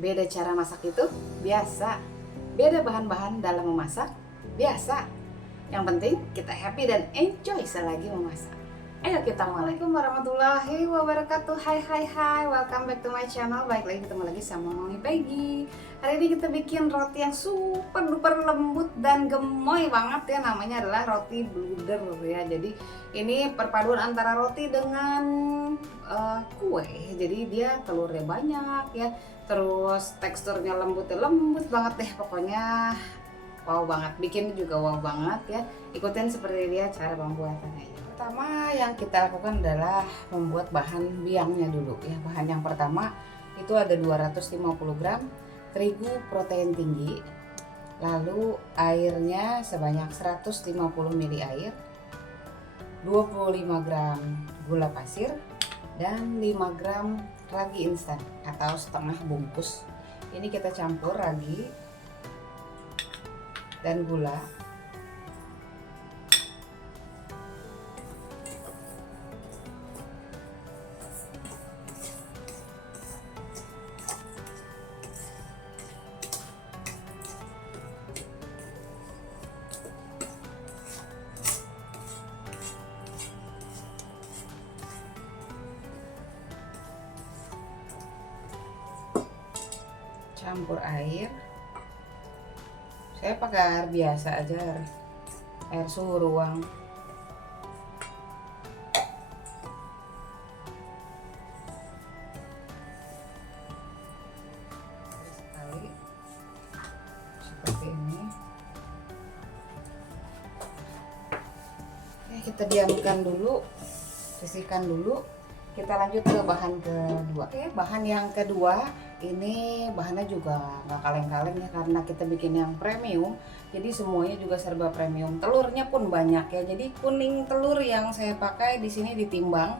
Beda cara masak itu biasa. Beda bahan-bahan dalam memasak biasa. Yang penting kita happy dan enjoy selagi memasak. Ayo kita mulai. Assalamualaikum warahmatullahi wabarakatuh. Hai, welcome back to my channel. Baik lagi ketemu lagi sama Mami Peggy. Hari ini kita bikin roti yang super duper lembut dan gemoy banget ya. Namanya adalah roti bluder ya. Jadi ini perpaduan antara roti dengan kue. Jadi dia telurnya banyak ya. Terus teksturnya lembut banget deh pokoknya. Wow banget, bikin juga wow banget ya. Ikutin seperti dia cara pembuatannya. Pertama yang kita lakukan adalah membuat bahan biangnya dulu ya. Bahan yang pertama itu ada 250 gram terigu protein tinggi, lalu airnya sebanyak 150 ml air, 25 gram gula pasir, dan 5 gram ragi instan atau setengah bungkus. Ini kita campur ragi dan gula. Campur air. Saya pakai air biasa aja, air suhu ruang. Sekali seperti ini. Oke, kita diamkan dulu, sisihkan dulu. Kita lanjut ke bahan kedua. Oke, bahan yang kedua ini bahannya juga nggak kaleng-kaleng ya, karena kita bikin yang premium. Jadi semuanya juga serba premium. Telurnya pun banyak ya. Jadi kuning telur yang saya pakai di sini ditimbang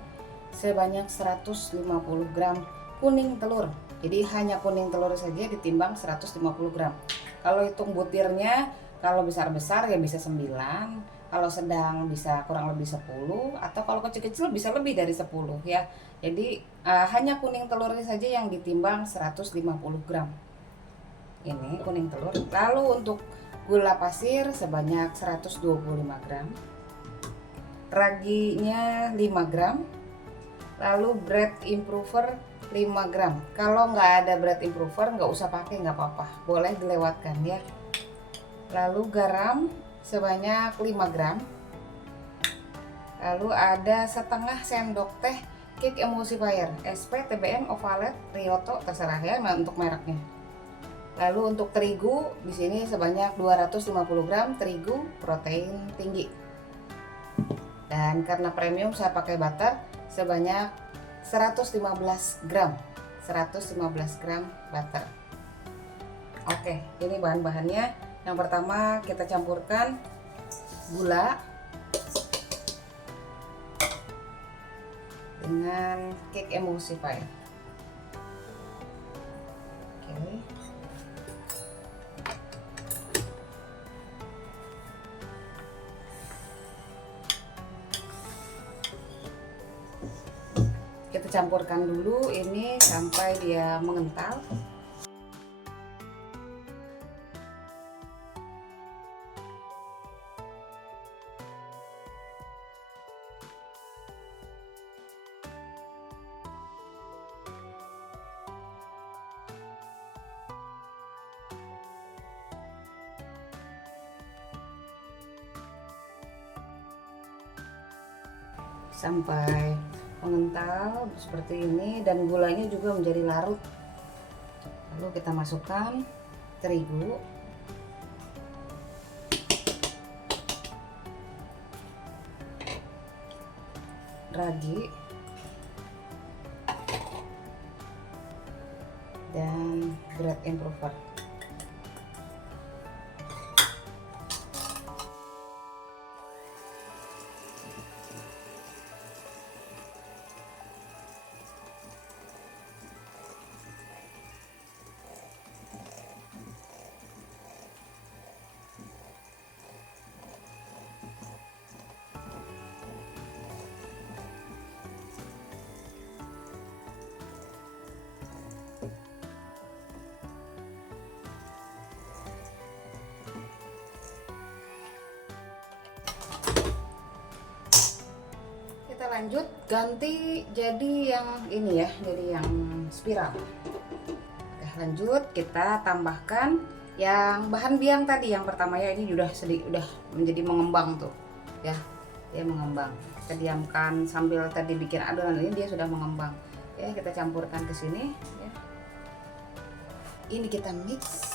sebanyak 150 gram kuning telur. Jadi hanya kuning telur saja ditimbang 150 gram. Kalau hitung butirnya, kalau besar-besar ya bisa 9. Kalau sedang bisa kurang lebih 10, atau kalau kecil-kecil bisa lebih dari 10 ya. Jadi hanya kuning telurnya saja yang ditimbang 150 gram. Ini kuning telur. Lalu untuk gula pasir sebanyak 125 gram. Raginya 5 gram. Lalu bread improver 5 gram. Kalau nggak ada bread improver nggak usah pakai, nggak apa-apa. Boleh dilewatkan ya. Lalu garam sebanyak 5 gram. Lalu ada setengah sendok teh cake emulsifier SP, TBM, Ovalet, Rioto, terserah ya untuk mereknya. Lalu untuk terigu di sini sebanyak 250 gram terigu protein tinggi. Dan karena premium saya pakai butter sebanyak 115 gram. 115 gram butter. Oke, ini bahan-bahannya. Yang pertama kita campurkan gula dengan cake emulsifier. Oke. Kita campurkan dulu ini sampai dia mengental. Sampai mengental seperti ini dan gulanya juga menjadi larut. Lalu kita masukkan terigu, ragi, dan bread improver. lanjut ganti jadi yang ini ya, jadi yang spiral. Oke, lanjut kita tambahkan yang bahan biang tadi yang pertama ya, ini udah menjadi mengembang tuh ya, dia mengembang. Kita diamkan sambil tadi bikin adonan ini, dia sudah mengembang. Oke, kita campurkan ke sini ya. Ini kita mix.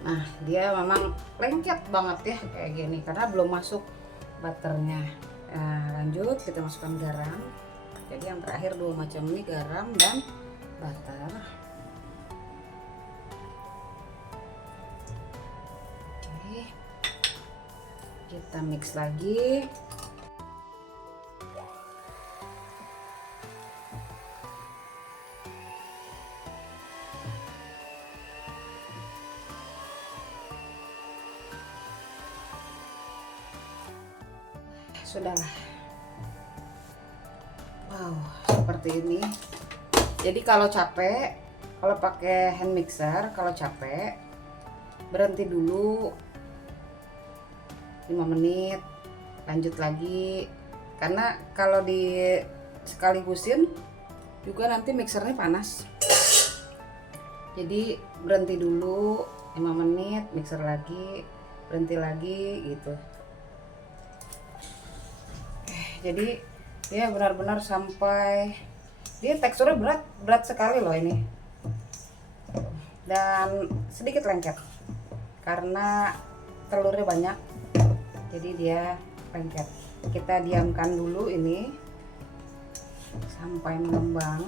Nah, dia memang lengket banget ya kayak gini karena belum masuk butternya. Nah, lanjut kita masukkan garam. Jadi yang terakhir dua macam ini, garam dan butter. Oke, kita mix lagi. Sudahlah. Wow, seperti ini. Jadi kalau capek, kalau pakai hand mixer, kalau capek berhenti dulu 5 menit, lanjut lagi. Karena kalau di sekaligusin juga nanti mixernya panas. Jadi berhenti dulu 5 menit, mixer lagi, berhenti lagi gitu. Jadi dia benar-benar sampai, dia teksturnya berat sekali loh ini, dan sedikit lengket karena telurnya banyak, jadi dia lengket. Kita diamkan dulu ini sampai mengembang.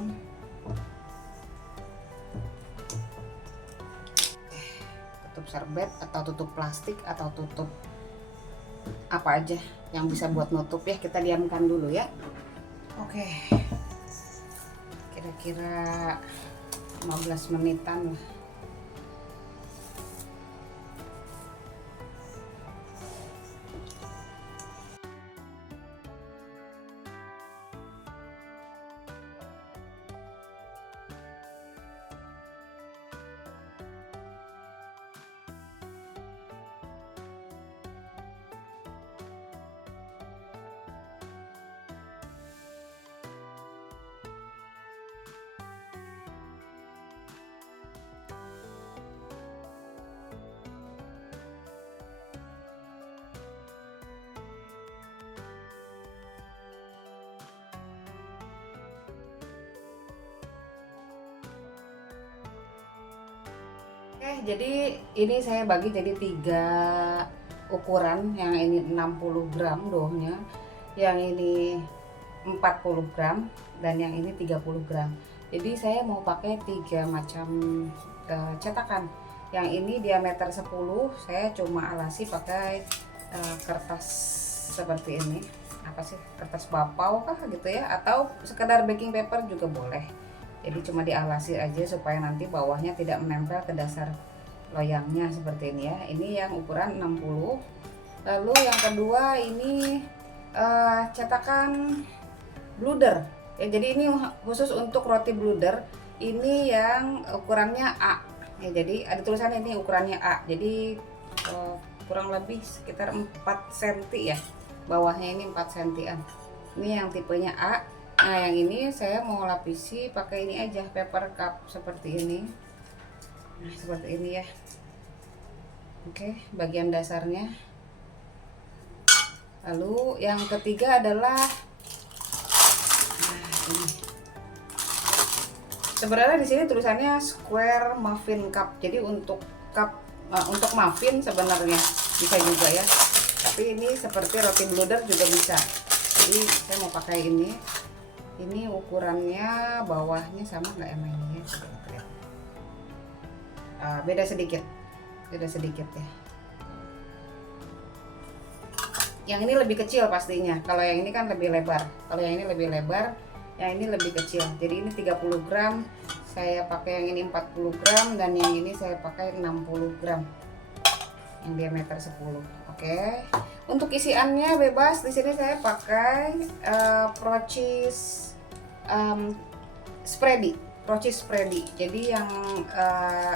Tutup serbet atau tutup plastik atau tutup apa aja yang bisa buat nutup ya, kita diamkan dulu ya. Oke, kira-kira 15 menitan lah. Oke, jadi ini saya bagi jadi 3 ukuran. Yang ini 60 gram doughnya, yang ini 40 gram, dan yang ini 30 gram. Jadi saya mau pakai 3 macam cetakan. Yang ini diameter 10, saya cuma alasi pakai kertas seperti ini. Apa sih, kertas bapau kah gitu ya, atau sekedar baking paper juga boleh. Jadi cuma dialasi aja supaya nanti bawahnya tidak menempel ke dasar loyangnya seperti ini ya. Ini yang ukuran 60. Lalu yang kedua ini cetakan bluder ya, jadi ini khusus untuk roti bluder. Ini yang ukurannya A ya, jadi ada tulisannya ini ukurannya A, jadi kurang lebih sekitar 4 cm ya, bawahnya ini 4 cm. Ini yang tipenya A. Nah, yang ini saya mau lapisi pakai ini aja, paper cup seperti ini. Nah, seperti ini ya. Oke, bagian dasarnya. Lalu yang ketiga adalah ini. Sebenarnya di sini tulisannya square muffin cup. Jadi untuk cup untuk muffin sebenarnya bisa juga ya. Tapi ini seperti roti bluder juga bisa. Jadi saya mau pakai ini. Ini ukurannya bawahnya sama nggak emang ini ya? Beda sedikit ya. Yang ini lebih kecil pastinya. Kalau yang ini kan lebih lebar. Kalau yang ini lebih lebar, yang ini lebih kecil. Jadi ini 30 gram. Saya pakai yang ini 40 gram dan yang ini saya pakai 60 gram. Yang diameter 10. Oke. Untuk isiannya bebas. Di sini saya pakai pro cheese spready. Pro cheese spready. Jadi yang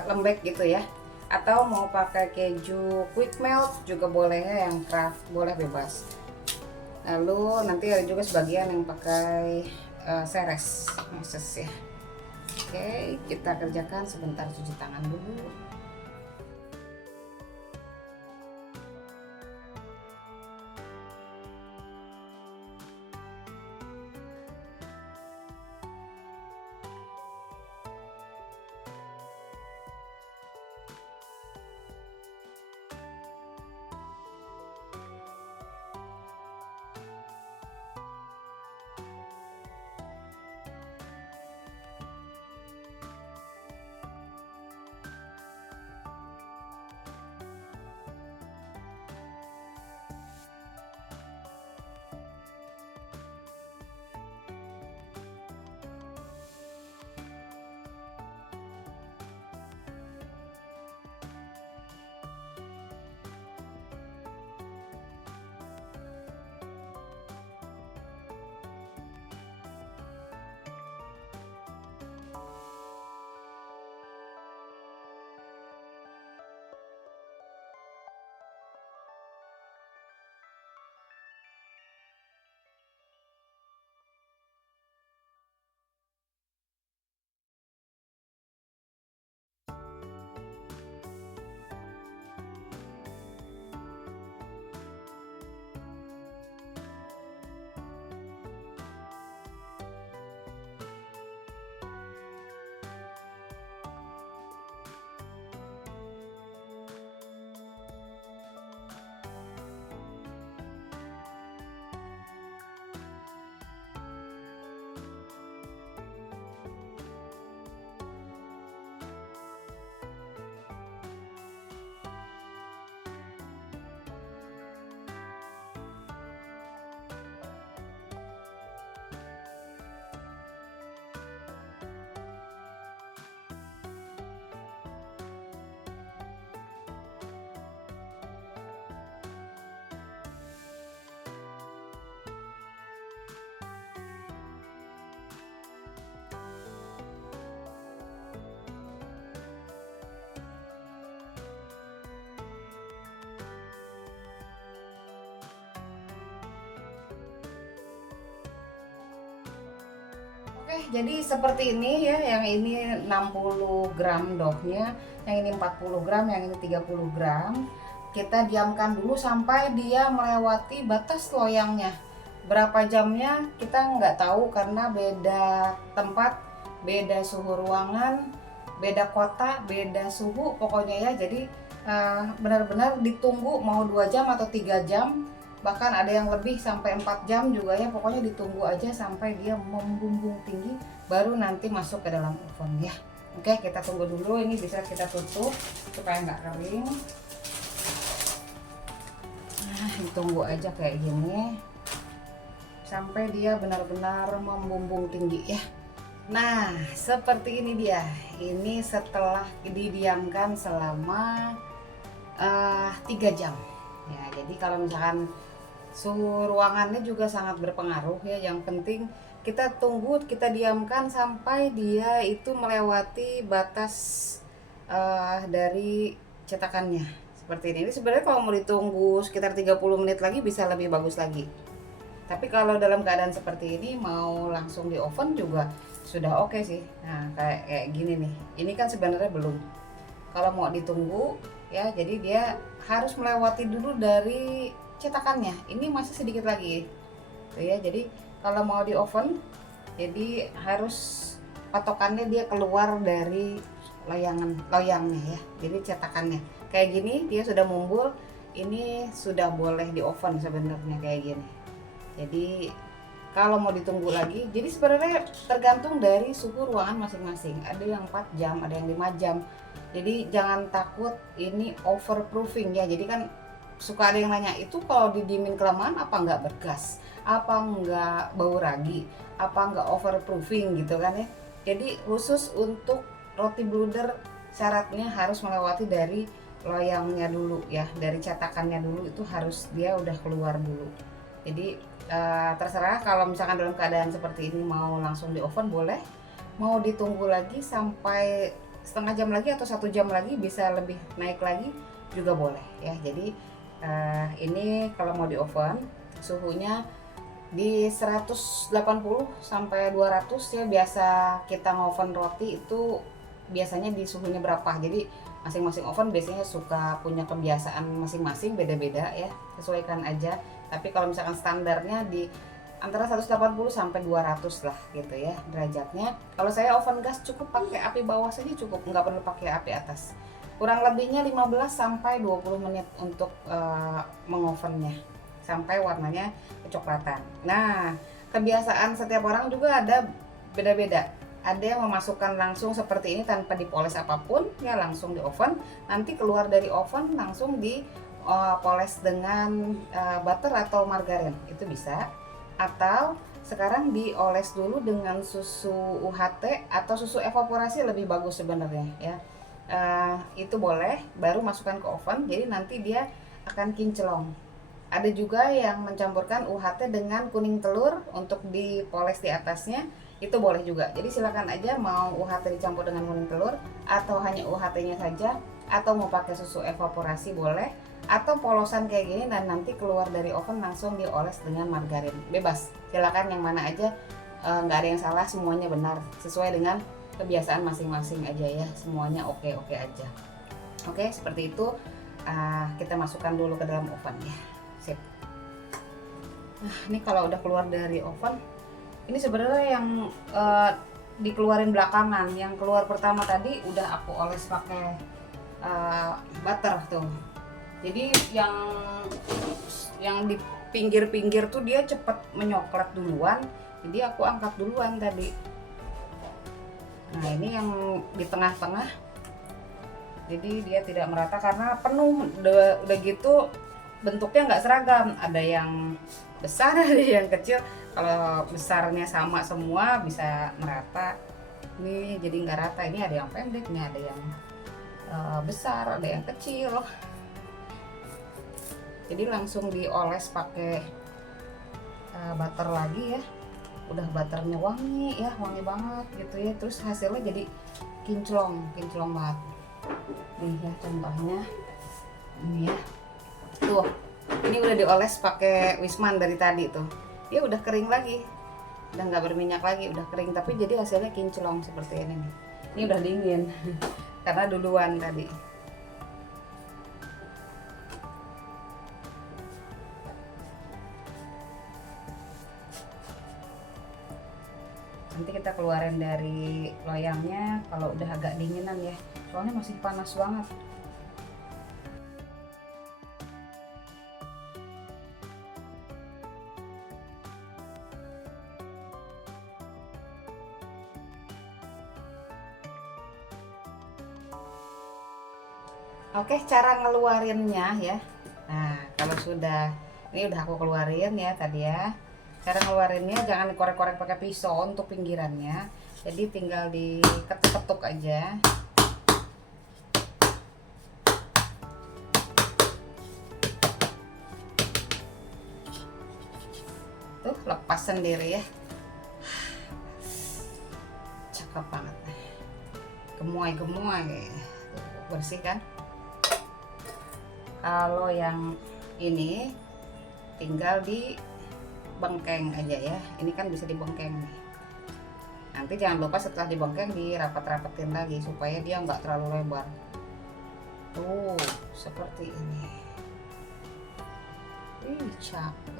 lembek gitu ya. Atau mau pakai keju quick melt juga boleh ya, yang craft boleh bebas. Lalu nanti ada juga sebagian yang pakai seres Moses ya. Oke, kita kerjakan sebentar, cuci tangan dulu. Oke, jadi seperti ini ya, yang ini 60 gram dough-nya, yang ini 40 gram, yang ini 30 gram. Kita diamkan dulu sampai dia melewati batas loyangnya. Berapa jamnya kita nggak tahu karena beda tempat, beda suhu ruangan, beda kota, beda suhu pokoknya ya. Jadi benar-benar ditunggu mau 2 jam atau 3 jam. Bahkan ada yang lebih sampai 4 jam juga ya, pokoknya ditunggu aja sampai dia membumbung tinggi baru nanti masuk ke dalam oven ya. Oke, kita tunggu dulu, ini bisa kita tutup supaya nggak kering. Nah, ditunggu aja kayak gini sampai dia benar-benar membumbung tinggi ya. Nah, seperti ini dia. Ini setelah didiamkan selama 3 jam ya. Jadi kalau misalkan suhu ruangannya juga sangat berpengaruh ya. Yang penting kita tunggu, kita diamkan sampai dia itu melewati batas dari cetakannya seperti ini. Ini sebenarnya kalau mau ditunggu sekitar 30 menit lagi bisa lebih bagus lagi. Tapi kalau dalam keadaan seperti ini mau langsung di oven juga sudah oke sih. Nah, kayak gini nih. Ini kan sebenarnya belum. Kalau mau ditunggu ya, jadi dia harus melewati dulu dari cetakannya. Ini masih sedikit lagi tuh ya. Jadi kalau mau di oven, jadi harus patokannya dia keluar dari loyangnya ya. Jadi cetakannya kayak gini, dia sudah mumbul, ini sudah boleh di oven sebenarnya kayak gini. Jadi kalau mau ditunggu lagi, jadi sebenarnya tergantung dari suhu ruangan masing-masing. Ada yang 4 jam, ada yang 5 jam. Jadi jangan takut ini overproofing ya. Jadi kan suka ada yang nanya, itu kalau didiemin kelamaan apa nggak bergas, apa nggak bau ragi, apa nggak overproofing gitu kan ya. Jadi khusus untuk roti bluder syaratnya harus melewati dari loyangnya dulu ya, dari cetakannya dulu, itu harus dia udah keluar dulu. Jadi terserah, kalau misalkan dalam keadaan seperti ini mau langsung di oven boleh, mau ditunggu lagi sampai setengah jam lagi atau 1 jam lagi, bisa lebih naik lagi juga boleh ya. Jadi ini kalau mau di oven suhunya di 180 sampai 200 ya. Biasa kita ngoven roti itu biasanya di suhunya berapa, jadi masing-masing oven biasanya suka punya kebiasaan masing-masing, beda-beda ya, sesuaikan aja. Tapi kalau misalkan standarnya di antara 180 sampai 200 lah gitu ya derajatnya. Kalau saya oven gas cukup pakai api bawah saja cukup, nggak perlu pakai api atas. Kurang lebihnya 15 sampai 20 menit untuk mengovennya sampai warnanya kecoklatan. Nah, kebiasaan setiap orang juga ada beda-beda. Ada yang memasukkan langsung seperti ini tanpa dipoles apapun ya, langsung di oven. Nanti keluar dari oven langsung dipoles dengan butter atau margarin, itu bisa. Atau sekarang dioles dulu dengan susu UHT atau susu evaporasi, lebih bagus sebenarnya ya. Itu boleh, baru masukkan ke oven, jadi nanti dia akan kinclong. Ada juga yang mencampurkan UHT dengan kuning telur untuk dipoles di atasnya, itu boleh juga. Jadi silakan aja mau UHT dicampur dengan kuning telur atau hanya UHT-nya saja, atau mau pakai susu evaporasi boleh, atau polosan kayak gini dan nanti keluar dari oven langsung dioles dengan margarin. Bebas, silakan yang mana aja, nggak ada yang salah, semuanya benar, sesuai dengan kebiasaan masing-masing aja ya, semuanya oke-oke aja. Oke, seperti itu. Kita masukkan dulu ke dalam oven ya. Sip. Nah, ini kalau udah keluar dari oven, ini sebenarnya yang dikeluarin belakangan. Yang keluar pertama tadi udah aku oles pakai butter tuh. Jadi yang di pinggir-pinggir tuh dia cepet menyoklat duluan, jadi aku angkat duluan tadi. Nah, ini yang di tengah-tengah, jadi dia tidak merata karena penuh. Udah gitu bentuknya nggak seragam, ada yang besar ada yang kecil. Kalau besarnya sama semua bisa merata, ini jadi nggak rata. Ini ada yang pendek, ini ada yang besar, ada yang kecil. Jadi langsung dioles pakai butter lagi ya. Udah butternya wangi ya, wangi banget gitu ya. Terus hasilnya jadi kinclong banget. Nih ya contohnya, ini ya. Tuh, ini udah dioles pakai Wisman dari tadi tuh. Dia udah kering lagi, udah nggak berminyak lagi, udah kering. Tapi jadi hasilnya kinclong seperti ini nih. Ini udah dingin karena duluan tadi. Nanti kita keluarin dari loyangnya kalau udah agak dinginan ya, soalnya masih panas banget. Oke, cara ngeluarinnya ya. Nah, kalau sudah, ini udah aku keluarin ya tadi ya. Cara ngeluarinnya jangan dikorek-korek pakai pisau untuk pinggirannya, jadi tinggal diketuk-ketuk aja. Tuh, lepas sendiri ya. Cakep banget. Gemoy-gemoy. Bersih kan? Kalau yang ini tinggal di bengkeng aja ya. Ini kan bisa dibengkeng nih. Nanti jangan lupa setelah dibengkeng dirapat-rapetin lagi supaya dia nggak terlalu lebar. Tuh, seperti ini. Cakep.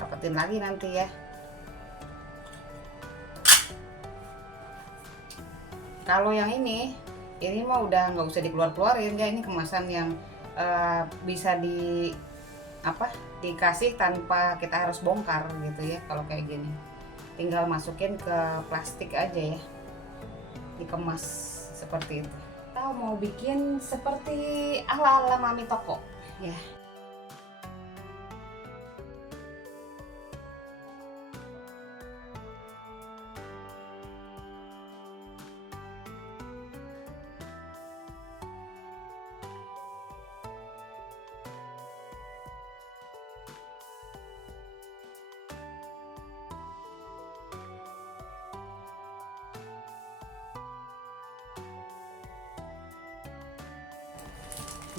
Rapetin lagi nanti ya. Kalau yang ini mah udah nggak usah dikeluar-keluarin ya. Ini kemasan yang bisa dikasih tanpa kita harus bongkar gitu ya. Kalau kayak gini tinggal masukin ke plastik aja ya, dikemas seperti itu. Kita mau bikin seperti ala-ala mami toko ya.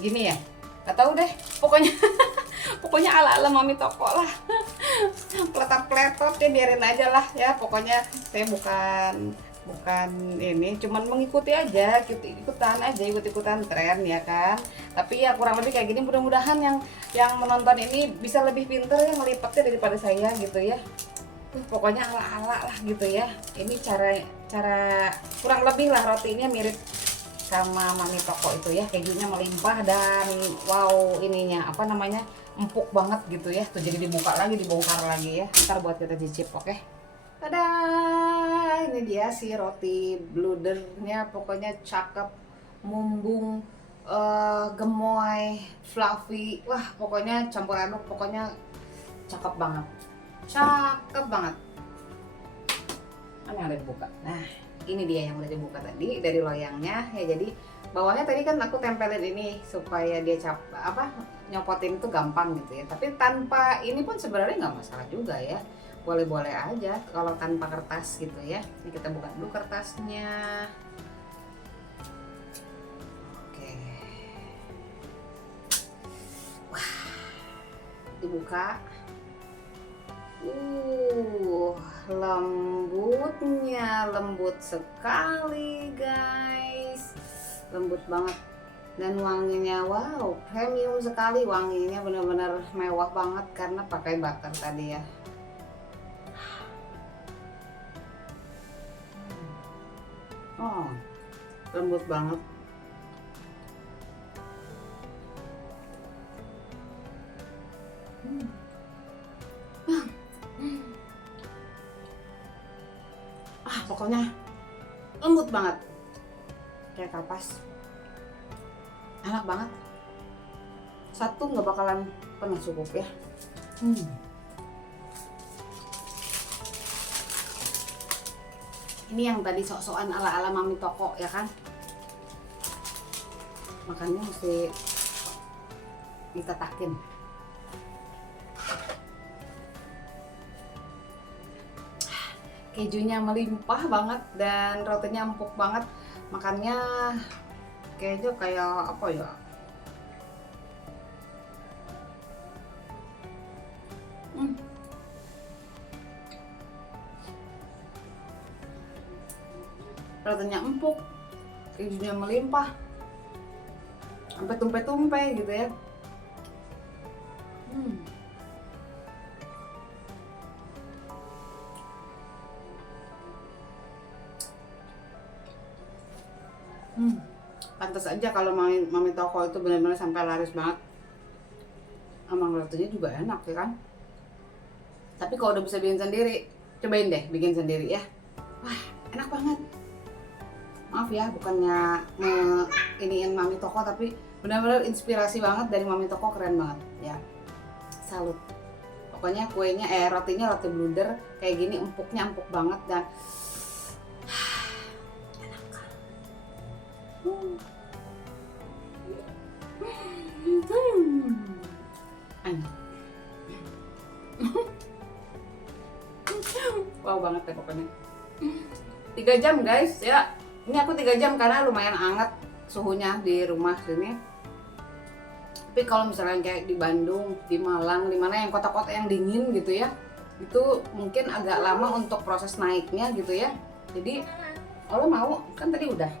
gini ya, nggak tahu deh, pokoknya pokoknya ala-ala mami toko lah. Pletot-pletot ya, biarin aja lah ya. Pokoknya saya bukan ini, cuman mengikuti aja, ikut-ikutan tren ya kan. Tapi ya kurang lebih kayak gini, mudah-mudahan yang menonton ini bisa lebih pinter ya ngelipetnya daripada saya gitu ya. Pokoknya ala-ala lah gitu ya. Ini cara kurang lebih lah rotinya mirip sama mami toko itu ya. Kejunya melimpah dan wow, ininya apa namanya, empuk banget gitu ya. Tuh jadi dibuka lagi, dibongkar lagi ya. Ntar buat kita cicip, oke? Tada, ini dia si roti bludernya, pokoknya cakep, mumbung, gemoy, fluffy. Wah, pokoknya campur aduk, pokoknya cakep banget. Cakep banget. Mana yang udah dibuka? Nah, ini dia yang udah dibuka tadi dari loyangnya ya. Jadi bawahnya tadi kan aku tempelin ini supaya dia nyopotin itu gampang gitu ya. Tapi tanpa ini pun sebenarnya nggak masalah juga ya. Boleh-boleh aja kalau tanpa kertas gitu ya. Ini kita buka dulu kertasnya. Oke. Wah, dibuka. Lembutnya, lembut sekali guys, lembut banget. Dan wanginya, wow, premium sekali wanginya, benar-benar mewah banget karena pakai butter tadi ya. Oh, lembut banget. Pokoknya lembut banget, kayak kapas, enak banget. Satu nggak bakalan penuh cukup ya. Ini yang tadi sok-sokan ala-ala mami toko ya kan, makanya mesti ditatakin. Kejunya melimpah banget dan rotinya empuk banget, makannya keju kayak apa ya, rotinya empuk, kejunya melimpah, sampai tumpe-tumpe gitu ya. Pantas aja kalau mami toko itu benar-benar sampai laris banget. Emang rotinya juga enak ya kan. Tapi kalau udah bisa bikin sendiri, cobain deh bikin sendiri ya. Wah, enak banget. Maaf ya, bukannya iniin mami toko, tapi benar-benar inspirasi banget dari mami toko, keren banget ya. Salut. Pokoknya kuenya rotinya roti bluder kayak gini, empuknya empuk banget dan wow banget ya pokoknya. 3 jam guys ya. Ini aku 3 jam karena lumayan hangat suhunya di rumah sini. Tapi kalau misalnya kayak di Bandung, di Malang, di mana yang kota-kota yang dingin gitu ya, itu mungkin agak lama untuk proses naiknya gitu ya. Jadi kalau mau kan tadi udah.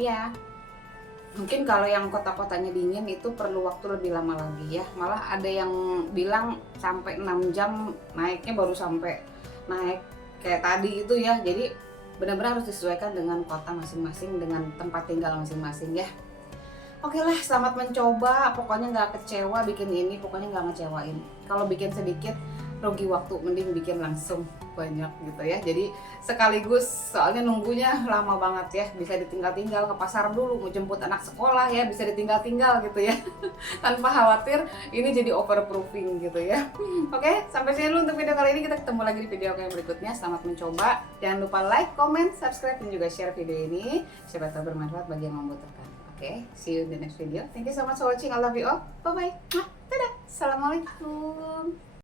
Iya. Mungkin kalau yang kota-kotanya dingin itu perlu waktu lebih lama lagi ya. Malah ada yang bilang sampai 6 jam naiknya baru sampai naik kayak tadi itu ya. Jadi benar-benar harus disesuaikan dengan kota masing-masing, dengan tempat tinggal masing-masing ya. Oke lah, selamat mencoba. Pokoknya nggak kecewa bikin ini, pokoknya nggak ngecewain. Kalau bikin sedikit rugi waktu, mending bikin langsung banyak gitu ya. Jadi sekaligus, soalnya nunggunya lama banget ya. Bisa ditinggal-tinggal ke pasar dulu, mau jemput anak sekolah ya, bisa ditinggal-tinggal gitu ya. Tanpa khawatir ini jadi overproofing gitu ya. Oke, sampai sini dulu untuk video kali ini. Kita ketemu lagi di video yang berikutnya. Selamat mencoba. Jangan lupa like, comment, subscribe, dan juga share video ini. Siapa tahu bermanfaat bagi yang membutuhkan. Oke, see you in the next video. Thank you so much for watching. I love you all. Bye-bye. Dadah. Assalamualaikum.